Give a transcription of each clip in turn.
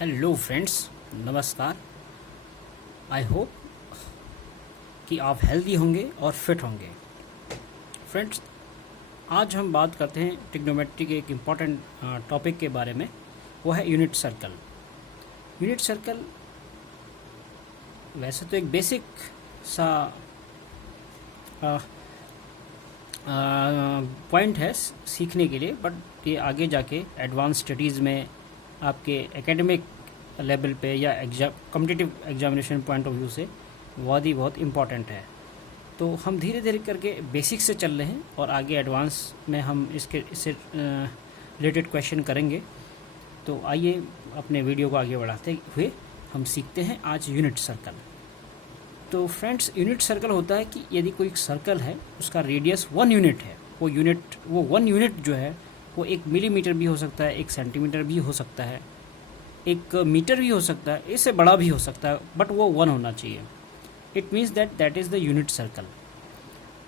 Hello friends, नमस्कार। I hope कि आप हेल्दी होंगे और फिट होंगे। फ्रेंड्स, आज हम बात करते हैं ट्रिग्नोमेट्री के एक इम्पॉर्टेंट टॉपिक के बारे में। वो है यूनिट सर्कल। यूनिट सर्कल वैसे तो एक बेसिक सा पॉइंट है सीखने के लिए, बट ये आगे जाके एडवांस स्टडीज़ में आपके एकेडमिक लेवल पे या competitive examination point of view से बहुत इम्पॉर्टेंट है। तो हम धीरे धीरे करके बेसिक से चल रहे हैं और आगे एडवांस में हम इससे रिलेटेड क्वेश्चन करेंगे। तो आइए अपने वीडियो को आगे बढ़ाते हुए हम सीखते हैं आज यूनिट सर्कल। तो फ्रेंड्स, यूनिट सर्कल होता है कि यदि कोई सर्कल है, उसका रेडियस 1 यूनिट है। वो 1 यूनिट जो है वो 1 मिलीमीटर भी हो सकता है, 1 सेंटीमीटर भी हो सकता है, 1 मीटर भी हो सकता है, इससे बड़ा भी हो सकता है, बट वो 1 होना चाहिए। It means that is the unit circle.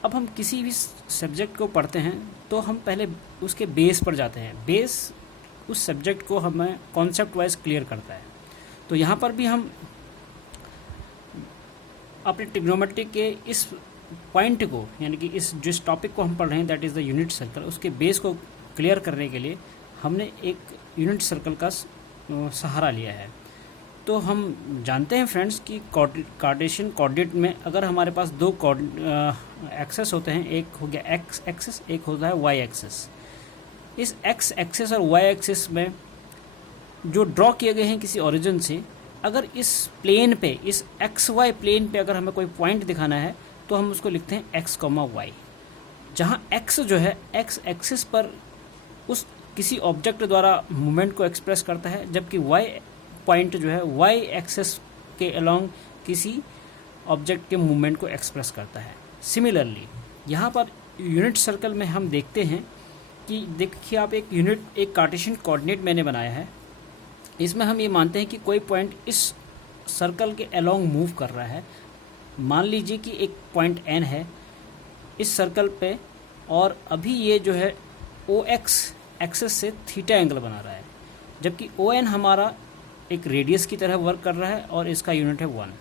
अब हम किसी भी सब्जेक्ट को पढ़ते हैं तो हम पहले उसके बेस पर जाते हैं। बेस उस सब्जेक्ट को हमें कॉन्सेप्ट वाइज क्लियर करता है। तो यहाँ पर भी हम अपने ट्रिग्नोमेट्री के इस पॉइंट को, यानी कि जिस टॉपिक को हम पढ़ रहे हैं, that is the unit circle, उसके बेस को क्लियर करने के लिए हमने एक यूनिट सर्कल का सहारा लिया है। तो हम जानते हैं फ्रेंड्स कि कार्टेशियन कोऑर्डिनेट में अगर हमारे पास 2 एक्सेस होते हैं, एक हो गया एक्स एक्सिस, एक होता है वाई एक्सिस। इस एक्स एक्सिस और वाई एक्सिस में जो ड्रॉ किए गए हैं किसी ओरिजिन से, अगर इस प्लेन पे, इस एक्स वाई प्लेन पे अगर हमें कोई पॉइंट दिखाना है तो हम उसको लिखते हैं एक्स कॉमा वाई, जहाँ एक्स जो है एक्स एक्सिस पर उस किसी ऑब्जेक्ट द्वारा मूवमेंट को एक्सप्रेस करता है, जबकि वाई पॉइंट जो है वाई एक्सिस के अलोंग किसी ऑब्जेक्ट के मूवमेंट को एक्सप्रेस करता है। सिमिलरली यहाँ पर यूनिट सर्कल में हम देखते हैं कि देखिए आप एक कार्टेशियन कोऑर्डिनेट मैंने बनाया है। इसमें हम ये मानते हैं कि कोई पॉइंट इस सर्कल के अलोंग मूव कर रहा है। मान लीजिए कि एक पॉइंट एन है इस सर्कल पे, और अभी ये जो है ओ एक्स एक्सिस से थीटा एंगल बना रहा है, जबकि ओ एन हमारा एक रेडियस की तरह वर्क कर रहा है और इसका यूनिट है 1।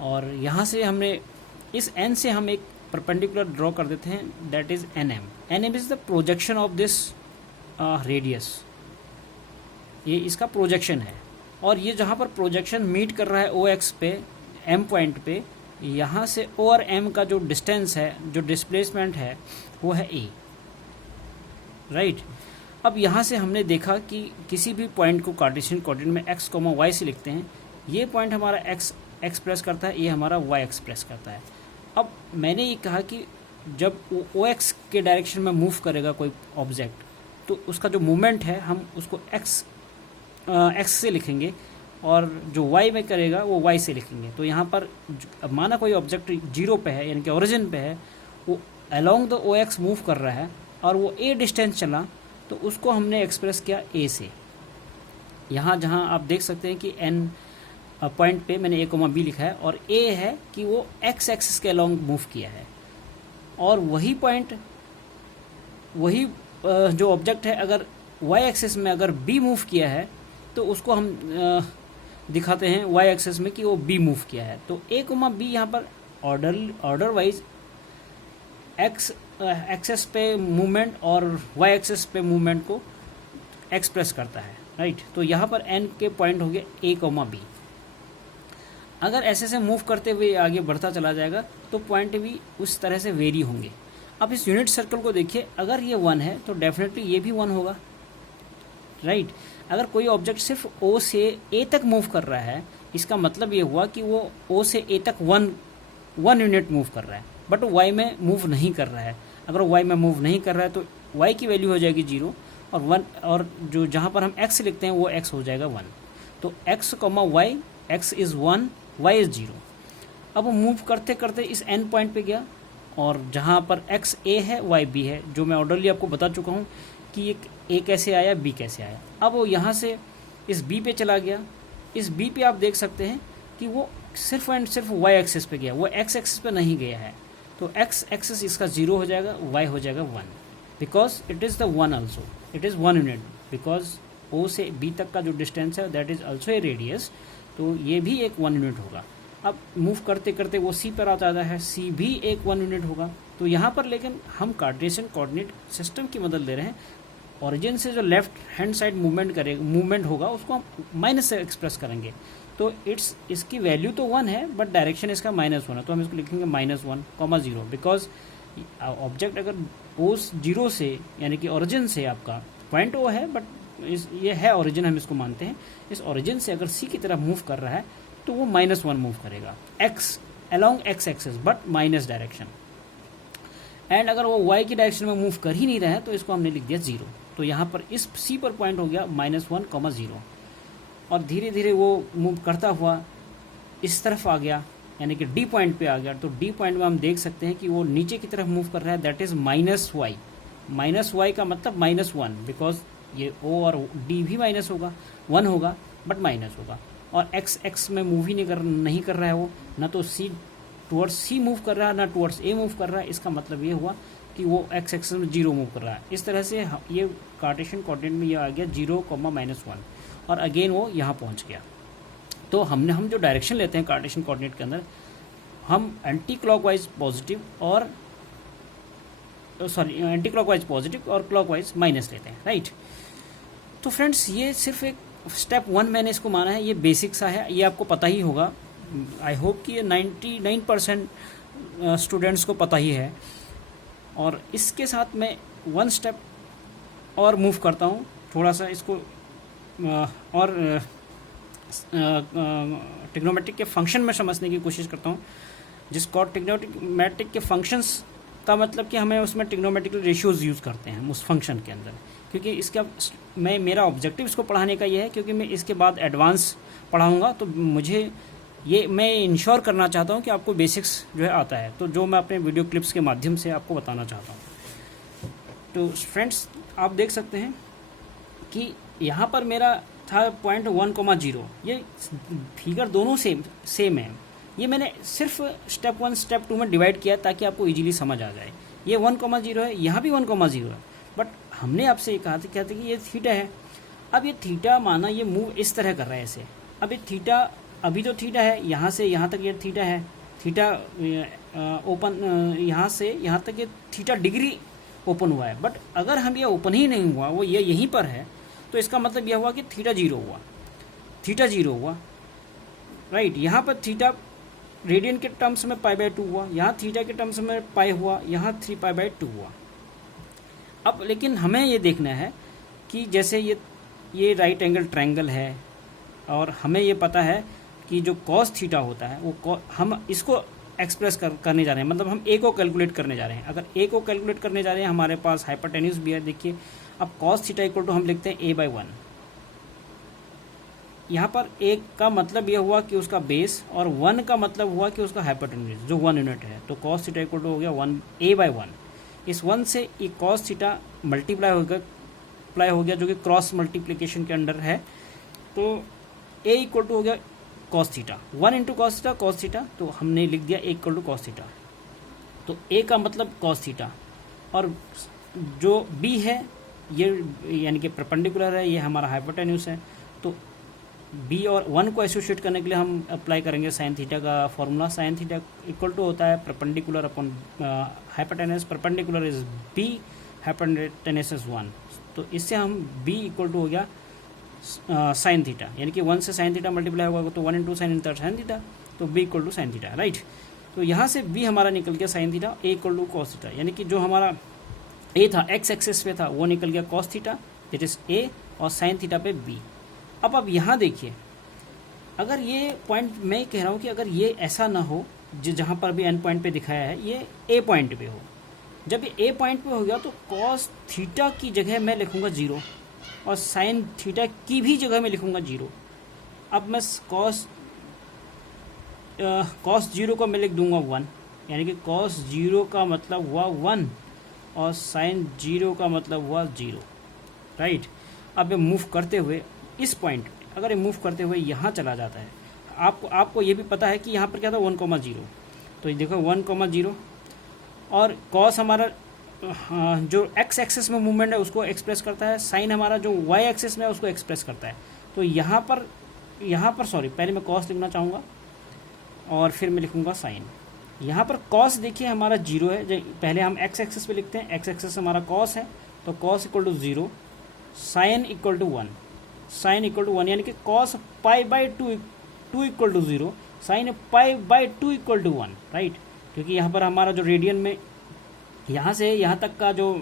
और यहाँ से हमने इस एन से हम एक परपेंडिकुलर ड्रॉ कर देते हैं, that is N M. N M is the projection of this radius. ये इसका प्रोजेक्शन है, और ये जहाँ पर प्रोजेक्शन मीट कर रहा है ओ एक्स पे, एम पॉइंट पे, यहाँ से ओ और एम का जो डिस्टेंस है, जो डिस्प्लेसमेंट है, वो है ए, राइट। अब यहाँ से हमने देखा कि किसी भी पॉइंट को कार्टेशियन कोऑर्डिनेट में एक्स कॉमा वाई से लिखते हैं। ये पॉइंट हमारा एक्स एक्सप्रेस करता है, ये हमारा वाई एक्सप्रेस करता है। अब मैंने ये कहा कि जब ओ एक्स के डायरेक्शन में मूव करेगा कोई ऑब्जेक्ट, तो उसका जो मूवमेंट है हम उसको एक्स से लिखेंगे, और जो वाई में करेगा वो वाई से लिखेंगे। तो यहाँ पर माना कोई ऑब्जेक्ट 0 पे है, यानी कि ओरिजिन पे है, वो along the O X move कर रहा है और वो ए डिस्टेंस चला, तो उसको हमने एक्सप्रेस किया ए से। यहाँ जहाँ आप देख सकते हैं कि एन पॉइंट पे मैंने ए कोमा बी लिखा है, और ए है कि वो एक्स एक्सिस के अलोंग मूव किया है। और वही पॉइंट, वही जो ऑब्जेक्ट है, अगर वाई एक्सिस में अगर बी मूव किया है तो उसको हम दिखाते हैं वाई एक्सिस में कि वो बी मूव किया है। तो ए कोमा बी यहाँ पर ऑर्डर वाइज एक्स एक्सेस पे मूवमेंट और वाई एक्सेस पे मूवमेंट को एक्सप्रेस करता है, राइट। तो यहाँ पर एन के पॉइंट हो गए ए कोमा बी। अगर ऐसे मूव करते हुए आगे बढ़ता चला जाएगा तो पॉइंट भी उस तरह से वेरी होंगे। अब इस यूनिट सर्कल को देखिए, अगर ये 1 है तो डेफिनेटली ये भी 1 होगा, राइट। अगर कोई ऑब्जेक्ट सिर्फ ओ से ए तक मूव कर रहा है, इसका मतलब ये हुआ कि वो ओ से ए तक 1 यूनिट मूव कर रहा है, बट वाई में मूव नहीं कर रहा है। अगर वाई में मूव नहीं कर रहा है तो वाई की वैल्यू हो जाएगी 0, और 1, और जो जहाँ पर हम एक्स लिखते हैं वो एक्स हो जाएगा 1। तो X comma Y, X is 1, Y is 0। अब वो मूव करते करते इस एन पॉइंट पे गया, और जहाँ पर एक्स ए है वाई बी है, जो मैं ऑर्डरली आपको बता चुका हूँ कि एक ए कैसे आया, बी कैसे आया। अब वो यहाँ से इस बी पे चला गया। इस बी पे आप देख सकते हैं कि वो सिर्फ एंड सिर्फ वाई एक्सिस पे गया, वो एक्स एक्सिस पे नहीं गया है। तो एक्स एक्सिस इसका 0 हो जाएगा, वाई हो जाएगा 1, because it is the 1 also, it is 1 unit, because O से बी तक का जो डिस्टेंस है that is also a radius, तो ये भी एक 1 यूनिट होगा। अब मूव करते करते वो सी पर आ जाता है, सी भी एक 1 यूनिट होगा। तो यहाँ पर लेकिन हम कार्टेशियन कोऑर्डिनेट सिस्टम की मदद ले रहे हैं। ओरिजिन से जो लेफ्ट हैंड साइड मूवमेंट होगा उसको हम माइनस से एक्सप्रेस करेंगे। तो इसकी वैल्यू तो 1 है बट डायरेक्शन इसका -1 है, तो हम इसको लिखेंगे -1, 0, बिकॉज ऑब्जेक्ट अगर ओ 0 से यानी कि ओरिजिन से आपका पॉइंट ओ है बट ये है ओरिजिन, हम इसको मानते हैं। इस ओरिजिन से अगर सी की तरफ मूव कर रहा है तो वो -1 मूव करेगा X along X axis but minus direction. And अगर वो वाई की डायरेक्शन में मूव कर ही नहीं रहा है तो इसको हमने लिख दिया 0। तो यहाँ पर इस सी पर पॉइंट हो गया -1, 0, और धीरे धीरे वो मूव करता हुआ इस तरफ आ गया यानी कि डी पॉइंट पे आ गया। तो डी पॉइंट में हम देख सकते हैं कि वो नीचे की तरफ मूव कर रहा है, दैट इज़ -y। -y का मतलब -1, बिकॉज ये ओ और डी भी माइनस होगा, 1 होगा बट माइनस होगा। और x में मूव ही नहीं कर रहा है वो, ना तो सी टुवर्ड्स सी मूव कर रहा है ना टुवर्ड्स ए मूव कर रहा है। इसका मतलब ये हुआ कि वो x एक्सिस में 0 मूव कर रहा है। इस तरह से ये कार्टेशियन कोऑर्डिनेट में ये आ गया 0, -1, और अगेन वो यहाँ पहुँच गया। तो हम जो डायरेक्शन लेते हैं कार्टेशियन कोऑर्डिनेट के अंदर, हम एंटी क्लॉकवाइज पॉजिटिव और क्लॉकवाइज माइनस लेते हैं, राइट। तो फ्रेंड्स ये सिर्फ एक स्टेप 1 मैंने इसको माना है, ये बेसिक सा है, ये आपको पता ही होगा। आई होप कि ये 99% स्टूडेंट्स को पता ही है। और इसके साथ मैं 1 स्टेप और मूव करता हूँ, थोड़ा सा इसको और ट्रिग्नोमेट्रिक के फंक्शन में समझने की कोशिश करता हूँ, जिसको ट्रिग्नोमेट्रिक के फंक्शंस का मतलब कि हमें उसमें ट्रिग्नोमेट्रिकल रेशियोज़ यूज़ करते हैं उस फंक्शन के अंदर। क्योंकि इसका मेरा ऑब्जेक्टिव इसको पढ़ाने का ये है, क्योंकि मैं इसके बाद एडवांस पढ़ाऊँगा, तो मैं इंश्योर करना चाहता हूँ कि आपको बेसिक्स जो है आता है, तो जो मैं अपने वीडियो क्लिप्स के माध्यम से आपको बताना चाहता हूँ। तो फ्रेंड्स आप देख सकते हैं कि यहाँ पर मेरा था पॉइंट 1, 0, ये फिगर दोनों सेम है। ये मैंने सिर्फ स्टेप 1 स्टेप 2 में डिवाइड किया ताकि आपको इजीली समझ आ जाए। ये 1, 0 है, यहाँ भी 1, 0 है, बट हमने आपसे ये कहा था कि ये थीटा है। अब ये थीटा माना ये मूव इस तरह कर रहा है ऐसे। अब ये थीटा अभी तो थीटा है, यहाँ से यहाँ तक ये थीटा है, थीटा ओपन यहाँ से यहाँ तक ये थीटा डिग्री ओपन हुआ है। बट अगर हम ये ओपन ही नहीं हुआ, वो ये यहीं पर है, तो इसका मतलब यह हुआ कि थीटा 0 हुआ, राइट। यहाँ पर थीटा रेडियन के टर्म्स में π/2 हुआ, यहाँ थीटा के टर्म्स में पाई हुआ, यहाँ 3π/2 हुआ। अब लेकिन हमें ये देखना है कि जैसे ये राइट एंगल ट्रायंगल है, और हमें ये पता है कि जो cos थीटा होता है वो हम इसको एक्सप्रेस करने जा रहे हैं, मतलब हम ए को कैलकुलेट करने जा रहे हैं। अगर ए को कैलकुलेट करने जा रहे हैं, हमारे पास हाइपोटेन्यूज भी है, देखिए। अब cos थीटा इक्वल टू हम लिखते हैं a/1। यहाँ पर a का मतलब यह हुआ कि उसका बेस, और 1 का मतलब हुआ कि उसका हाइपोटेन्यूज जो 1 यूनिट है। तो cos थीटा इक्वल टू हो गया a/1। इस 1 से ये cos थीटा मल्टीप्लाई हो गया जो कि क्रॉस मल्टीप्लिकेशन के अंडर है। तो a इक्वल टू हो गया cos theta, 1 into cos theta, तो हमने लिख दिया a equal to cos theta. तो a का मतलब cos थीटा, और जो b है ये यानी कि परपेंडिकुलर है, ये हमारा हाइपोटेन्यूज है। तो b और 1 को एसोसिएट करने के लिए हम अप्लाई करेंगे साइन थीटा का formula. Sine theta equal to होता है perpendicular upon hypotenuse, perpendicular is b, hypotenuse is 1। तो इससे हम b इक्वल टू हो गया साइन थीटा, यानी कि 1 से साइन थीटा मल्टीप्लाई होगा तो 1 इंटू साइन थीटा, तो b equal to sine theta, right. तो यहाँ से b हमारा निकल गया sine theta, a equal to cos theta, यानी कि जो हमारा a था x एक्सिस पे था वो निकल गया cos theta, that is a, और साइन थीटा पे b। अब यहाँ देखिए, अगर ये पॉइंट मैं कह रहा हूँ कि अगर ये ऐसा ना हो जहाँ पर भी एंड पॉइंट पे दिखाया है, ये a पॉइंट पे हो। जब ये a पॉइंट पे हो गया तो कॉस थीटा की जगह मैं लिखूँगा 0, और साइन थीटा की भी जगह में लिखूँगा 0। अब मैं कॉस 0 को मैं लिख दूँगा 1, यानी कि कॉस 0 का मतलब हुआ 1 और साइन 0 का मतलब हुआ 0, राइट। अब ये मूव करते हुए इस पॉइंट पे, अगर ये मूव करते हुए यहाँ चला जाता है, आपको ये भी पता है कि यहाँ पर क्या था 1, 0। तो ये देखो 1, 0, और कॉस हमारा जो एक्स एक्सिस में मूवमेंट है उसको एक्सप्रेस करता है, साइन हमारा जो वाई एक्सिस में है उसको एक्सप्रेस करता है। तो यहाँ पर सॉरी, पहले मैं कॉस लिखना चाहूँगा और फिर मैं लिखूँगा साइन। यहाँ पर कॉस देखिए हमारा 0 है, पहले हम एक्स एक्सिस पे लिखते हैं, एक्स एक्सिस हमारा कॉस है, तो cos equal to 0, sine equal to 1, sine equal to 1, यानी कि cos pi by 2 equal to 0, sine pi by 2 equal to 1, right. क्योंकि यहाँ पर हमारा जो रेडियन में यहाँ से यहाँ तक का जो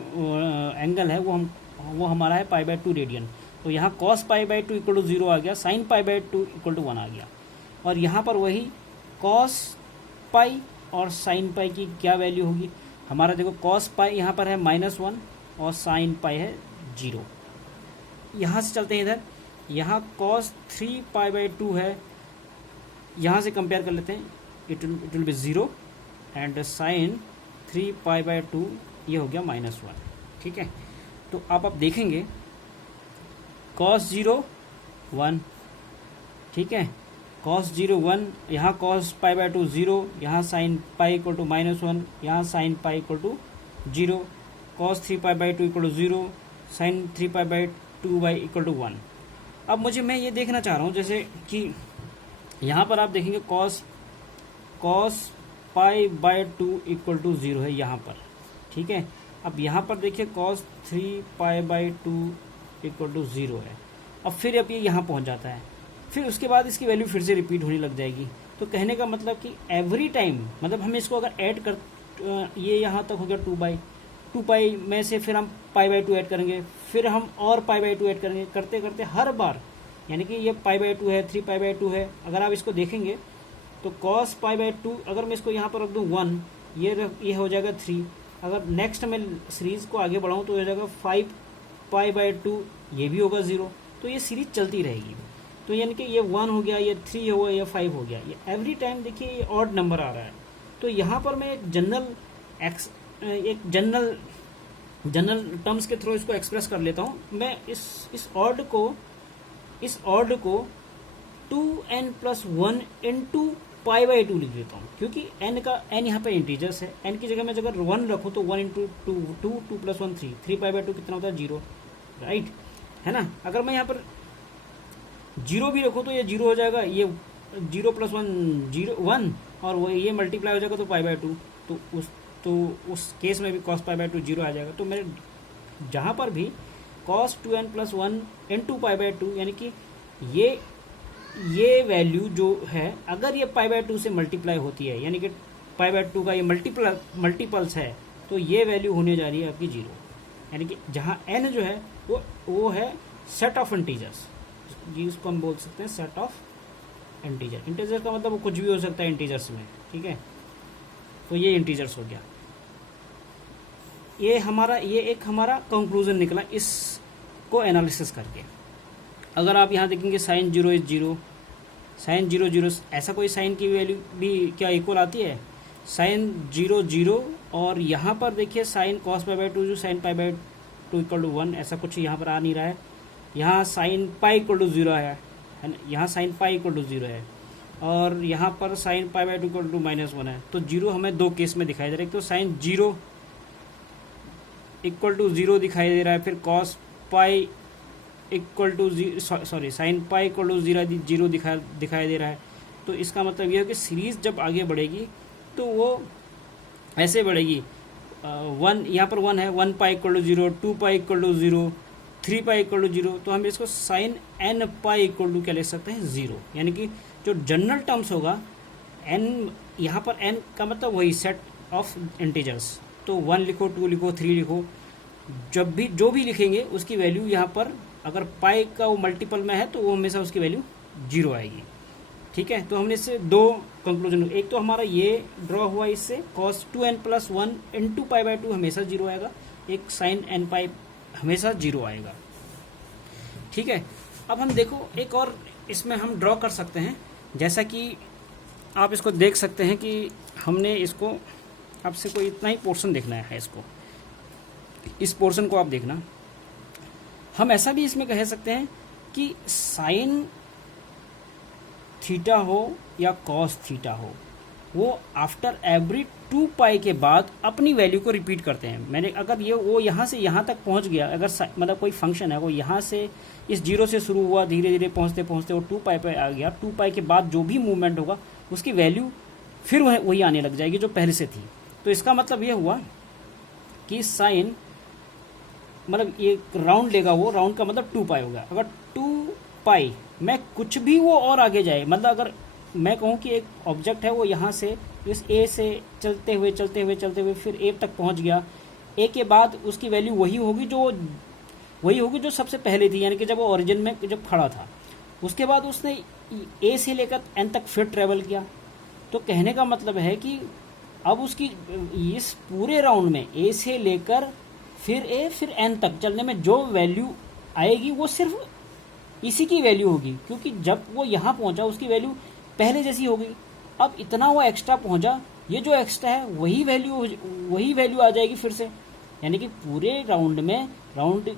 एंगल है वो हमारा है पाई बाई 2 रेडियन, तो यहाँ cos pi by 2 equal to 0 आ गया, sine pi by 2 equal to 1 आ गया। और यहाँ पर वही कॉस पाई और साइन पाई की क्या वैल्यू होगी, हमारा देखो कॉस पाई यहाँ पर है -1 और साइन पाई है 0। यहाँ से चलते हैं इधर, यहाँ कॉस 3 पाई बाई 2 है, यहाँ से कंपेयर कर लेते हैं, it will be 0 and sine 3 pi by 2 ये हो गया -1, ठीक है। तो अब आप देखेंगे कॉस 0 1, ठीक है, कॉस 0 1, यहाँ कॉस पाई बाई 2 0, यहाँ साइन पाई इक्वल टू -1, यहाँ sine pi equal to 0, cos 3 pi by 2 equal to 0, sine 3 pi by 2 by equal to 1। अब मैं ये देखना चाह रहा हूँ जैसे कि यहाँ पर आप देखेंगे cos pi by 2 equal to 0 है यहाँ पर, ठीक है। अब यहाँ पर देखिए cos 3 pi by 2 equal to 0 है। अब फिर ये यहाँ पहुँच जाता है, फिर उसके बाद इसकी वैल्यू फिर से रिपीट होने लग जाएगी। तो कहने का मतलब कि एवरी टाइम, मतलब हम इसको अगर ऐड कर, ये यहाँ तक हो गया 2 पाई में से फिर हम पाई बाई 2 ऐड करेंगे, फिर हम और पाई बाई 2 ऐड करेंगे, करते करते हर बार, यानी कि ये पाई बाई 2 है, 3 पाई बाई 2 है। अगर आप इसको देखेंगे तो कॉस पाई बाई 2, अगर मैं इसको यहाँ पर रख दूँ 1, ये हो जाएगा 3। अगर नेक्स्ट मैं सीरीज़ को आगे बढ़ाऊँ तो हो जाएगा 5 पाई बाई 2, ये भी होगा 0। तो ये सीरीज चलती रहेगी। तो यानी कि ये 1 हो गया, ये 3 हो गया, ये 5 हो गया, ये एवरी टाइम देखिए ये ऑड नंबर आ रहा है। तो यहाँ पर मैं एक जनरल टर्म्स के थ्रू इसको एक्सप्रेस कर लेता हूँ। मैं इस ऑड को 2n+1 इंटू पाई बाई 2 लिख देता हूँ, क्योंकि n यहाँ पे इंटीजर्स है। n की जगह में अगर 1 रखूँ तो 1 इंटू 2 + 1 3 पाई बाई 2 कितना होता है 0, राइट, है ना। अगर मैं यहाँ पर 0 भी रखूँ तो ये 0 हो जाएगा, ये 0 + 1 1 और वो ये मल्टीप्लाई हो जाएगा तो पाई बाई 2, तो उस केस में भी कॉस पाई बाई 2 0 आ जाएगा। तो मेरे जहाँ पर भी cos 2n+1 into pi by 2, यानी कि ये वैल्यू जो है अगर ये पाई बाई 2 से मल्टीप्लाई होती है, यानी कि पाई बाई 2 का ये मल्टीपल्स है, तो ये वैल्यू होने जा रही है आपकी 0। यानी कि जहाँ n जो है वो है सेट ऑफ इंटीजर्स, जिसको हम बोल सकते हैं सेट ऑफ इंटीजर। इंटीजर का मतलब वो कुछ भी हो सकता है इंटीजर्स में, ठीक है। तो ये इंटीजर्स हो गया। ये एक हमारा कंक्लूजन निकला इसको एनालिसिस करके। अगर आप यहाँ देखेंगे साइन 0 इज 0, साइन 0 0, ऐसा कोई साइन की वैल्यू भी क्या इक्वल आती है, साइन 0 0, और यहाँ पर देखिए साइन कॉस पाई बाई 2 जो sine pi by 2 equal to 1, ऐसा कुछ यहाँ पर आ नहीं रहा है। यहाँ साइन पाई इक्वल टू 0 है ना, यहाँ साइन पाई इक्वल टू 0 है, और यहाँ पर sine pi by 2 equal to -1 है। तो 0 हमें दो केस में दिखाई दे रहा है, तो साइन 0 इक्वल टू 0 दिखाई दे रहा है, फिर cos pi equal to sine pi equal to 0 दिखाई दे रहा है। तो इसका मतलब ये है कि सीरीज़ जब आगे बढ़ेगी तो वो ऐसे बढ़ेगी, 1 यहाँ पर 1 है, 1 pi equal to 0, 2 pi equal to 0, 3 pi equal to 0। तो हम इसको sine n pi equal to क्या ले सकते हैं 0, यानी कि जो जनरल टर्म्स होगा n, यहाँ पर n का मतलब वही सेट ऑफ इंटीजर्स। तो 1 लिखो, 2 लिखो, 3 लिखो, जो भी लिखेंगे उसकी वैल्यू यहाँ पर अगर पाई का वो मल्टीपल में है तो वो हमेशा उसकी वैल्यू 0 आएगी, ठीक है। तो हमने इससे दो कंक्लूजन, एक तो हमारा ये ड्रॉ हुआ इससे cos 2n+1 into pi by 2 हमेशा 0 आएगा, एक साइन n पाई हमेशा 0 आएगा, ठीक है। अब हम देखो एक और इसमें हम ड्रॉ कर सकते हैं, जैसा कि आप इसको देख सकते हैं कि हमने इसको, आपसे कोई इतना ही पोर्शन देखना है इसको, इस पोर्शन को आप देखना। हम ऐसा भी इसमें कह सकते हैं कि साइन थीटा हो या कॉस थीटा हो, वो आफ्टर एवरी 2 पाई के बाद अपनी वैल्यू को रिपीट करते हैं। मैंने अगर ये वो यहाँ से यहाँ तक पहुँच गया, अगर मतलब कोई फंक्शन है वो यहाँ से इस 0 से शुरू हुआ, धीरे धीरे पहुँचते पहुँचते वो 2 पाई पे आ गया, 2 पाई के बाद जो भी मूवमेंट होगा उसकी वैल्यू फिर वही आने लग जाएगी जो पहले से थी। तो इसका मतलब ये हुआ कि साइन मतलब ये राउंड लेगा, वो राउंड का मतलब 2 पाई होगा। अगर 2 पाई में कुछ भी वो और आगे जाए, मतलब अगर मैं कहूँ कि एक ऑब्जेक्ट है वो यहाँ से इस ए से चलते हुए फिर ए तक पहुँच गया, ए के बाद उसकी वैल्यू वही होगी जो सबसे पहले थी, यानी कि जब वो ओरिजिन में जब खड़ा था। उसके बाद उसने ए से लेकर एन तक फिर ट्रेवल किया। तो कहने का मतलब है कि अब उसकी इस पूरे राउंड में ए से लेकर फिर ए फिर एन तक चलने में जो वैल्यू आएगी वो सिर्फ इसी की वैल्यू होगी, क्योंकि जब वो यहाँ पहुँचा उसकी वैल्यू पहले जैसी होगी। अब इतना वो एक्स्ट्रा पहुँचा, ये जो एक्स्ट्रा है वही वैल्यू आ जाएगी फिर से, यानी कि पूरे राउंड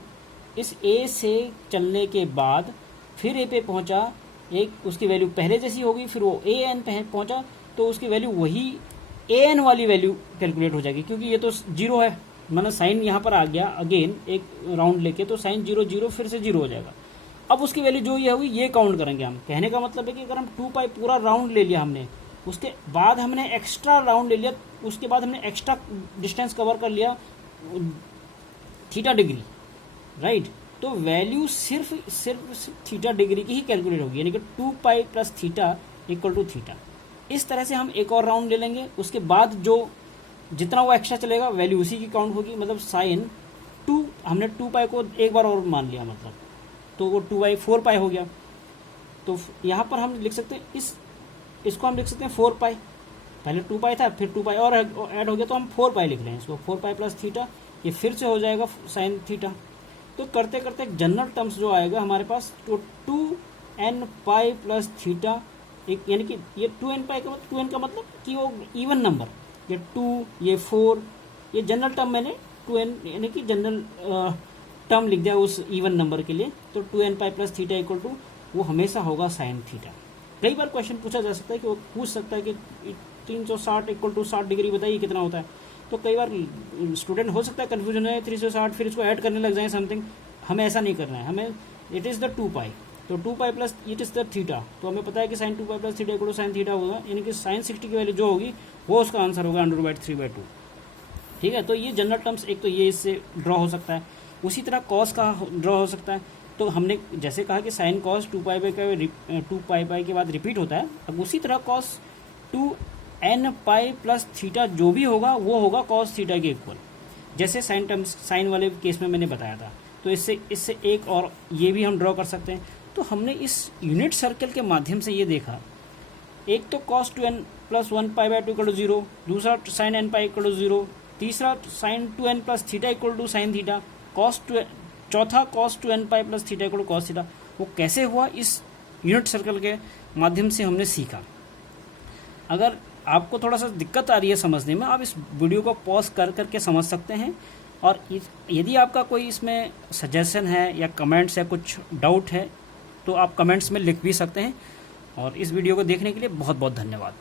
इस ए से चलने के बाद फिर ए पे पहुँचा, एक उसकी वैल्यू पहले जैसी होगी, फिर वो ए एन पे पहुँचा तो उसकी वैल्यू वही ए एन वाली वैल्यू कैलकुलेट हो जाएगी, क्योंकि ये तो 0 है, मतलब साइन यहाँ पर आ गया अगेन एक राउंड लेके, तो साइन 0 0 फिर से 0 हो जाएगा। अब उसकी वैल्यू जो ये होगी ये काउंट करेंगे हम। कहने का मतलब है कि अगर हम 2 पाई पूरा राउंड ले लिया हमने, उसके बाद हमने एक्स्ट्रा राउंड ले लिया, उसके बाद हमने एक्स्ट्रा डिस्टेंस कवर कर लिया थीटा डिग्री, राइट, तो वैल्यू सिर्फ थीटा डिग्री की ही कैलकुलेट होगी, यानी कि 2 pi plus theta equal to theta. इस तरह से हम एक और राउंड ले लेंगे, उसके बाद जो जितना वो एक्स्ट्रा चलेगा वैल्यू उसी की काउंट होगी। मतलब साइन 2 हमने 2 पाई को एक बार और मान लिया, मतलब तो वो 2 बाई 4 पाई हो गया। तो यहाँ पर हम लिख सकते हैं इसको हम लिख सकते हैं 4 पाई, पहले 2 पाई था फिर 2 पाई और ऐड हो गया तो हम 4 पाई लिख रहे हैं इसको, 4 पाई प्लस थीटा, ये फिर से हो जाएगा साइन थीटा। तो करते करते जनरल टर्म्स जो आएगा हमारे पास, तो 2n पाई प्लस थीटा, एक यानी कि ये 2n पाई का मतलब 2n का मतलब कि वो इवन नंबर, ये 2 ये 4, ये जनरल टर्म मैंने 2n यानी कि जनरल टर्म लिख दिया उस इवन नंबर के लिए। तो 2n pi plus theta equal to वो हमेशा होगा साइन थीटा। कई बार क्वेश्चन पूछा जा सकता है कि वो पूछ सकता है कि 360 इक्वल टू 60 डिग्री बताइए कितना होता है। तो कई बार स्टूडेंट हो सकता है कन्फ्यूजन है 360 फिर इसको ऐड करने लग जाए समथिंग, हमें ऐसा नहीं करना है, हमें इट इज़ द 2 पाई, तो 2 pi plus it is the theta, तो हमें पता है कि sine 2 pi plus theta equal to sine theta होगा, यानी कि साइन 60 की वैल्यू जो होगी वो उसका आंसर होगा √3/2। ठीक है, तो ये जनरल टर्म्स एक तो ये इससे ड्रॉ हो सकता है, उसी तरह कॉस का ड्रॉ हो सकता है। तो हमने जैसे कहा कि साइन कॉस 2 पाई के बाद रिपीट होता है, अब उसी तरह cos 2n pi plus theta जो भी होगा वो होगा कॉस थीटा के इक्वल, जैसे साइन वाले केस में मैंने बताया था। तो इससे एक और ये भी हम ड्रॉ कर सकते हैं। तो हमने इस यूनिट सर्कल के माध्यम से ये देखा, एक तो cos 2n plus 1 pi by 2 equal to 0, दूसरा sine n pi equal to 0, तीसरा sine 2n plus theta equal to sine theta, चौथा cos 2n pi plus theta equal to cos theta. वो कैसे हुआ इस यूनिट सर्कल के माध्यम से हमने सीखा। अगर आपको थोड़ा सा दिक्कत आ रही है समझने में, आप इस वीडियो को पॉज कर करके समझ सकते हैं, और यदि आपका कोई इसमें सजेशन है या कमेंट्स है, कुछ डाउट है, तो आप कमेंट्स में लिख भी सकते हैं। और इस वीडियो को देखने के लिए बहुत बहुत धन्यवाद।